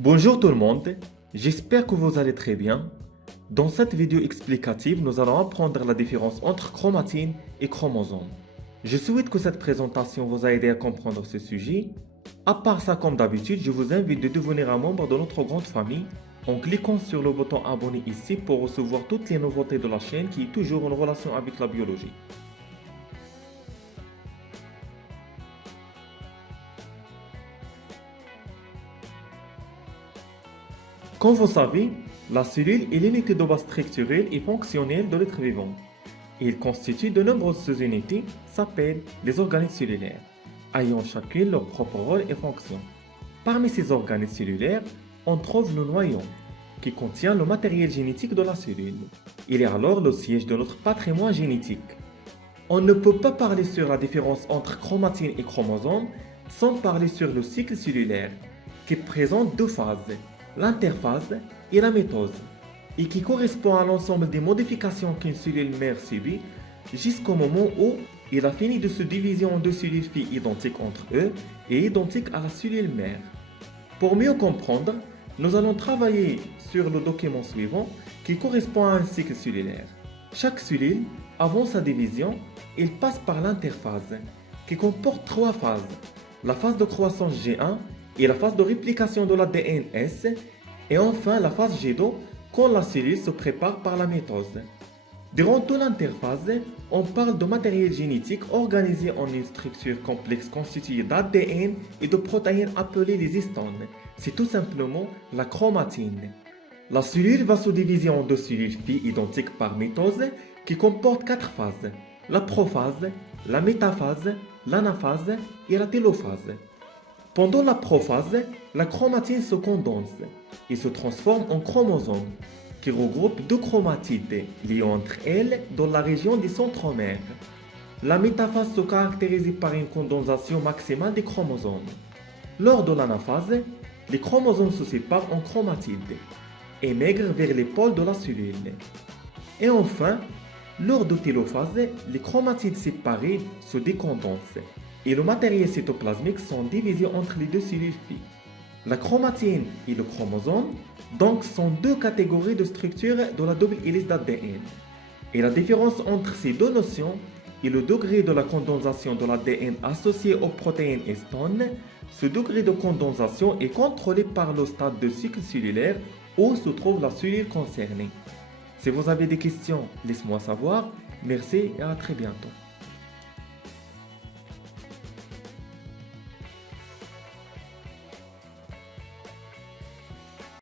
Bonjour tout le monde, j'espère que vous allez très bien. Dans cette vidéo explicative, nous allons apprendre la différence entre chromatine et chromosome. Je souhaite que cette présentation vous a aidé à comprendre ce sujet. À part ça, comme d'habitude, je vous invite de devenir un membre de notre grande famille en cliquant sur le bouton abonner ici pour recevoir toutes les nouveautés de la chaîne qui est toujours en relation avec la biologie. Comme vous savez, la cellule est l'unité de base structurelle et fonctionnelle de l'être vivant. Il constitue de nombreuses sous-unités, s'appellent les organes cellulaires, ayant chacune leur propre rôle et fonction. Parmi ces organes cellulaires, on trouve le noyau, qui contient le matériel génétique de la cellule. Il est alors le siège de notre patrimoine génétique. On ne peut pas parler sur la différence entre chromatine et chromosome sans parler sur le cycle cellulaire, qui présente deux phases, l'interphase et la mitose, et qui correspond à l'ensemble des modifications qu'une cellule mère subit jusqu'au moment où il a fini de se diviser en deux cellules filles identiques entre eux et identiques à la cellule mère. Pour mieux comprendre, nous allons travailler sur le document suivant qui correspond à un cycle cellulaire. Chaque cellule, avant sa division, il passe par l'interphase, qui comporte trois phases, la phase de croissance G1 et la phase de réplication de l'ADN S, et enfin la phase G2 quand la cellule se prépare par la mitose. Durant toute l'interphase, on parle de matériel génétique organisé en une structure complexe constituée d'ADN et de protéines appelées les histones. C'est tout simplement la chromatine. La cellule va se diviser en deux cellules filles identiques par mitose qui comportent quatre phases, la prophase, la métaphase, l'anaphase et la télophase. Pendant la prophase, la chromatine se condense et se transforme en chromosome, qui regroupe deux chromatides liées entre elles dans la région des centromères. La métaphase se caractérise par une condensation maximale des chromosomes. Lors de l'anaphase, les chromosomes se séparent en chromatides et migrent vers les pôles de la cellule. Et enfin, lors de télophase, les chromatides séparées se décondensent et le matériel cytoplasmique sont divisés entre les deux cellules filles. La chromatine et le chromosome donc sont deux catégories de structures de la double hélice d'ADN. Et la différence entre ces deux notions est le degré de la condensation de l'ADN associé aux protéines histones. Ce degré de condensation est contrôlé par le stade de cycle cellulaire où se trouve la cellule concernée. Si vous avez des questions, laissez-moi savoir. Merci et à très bientôt.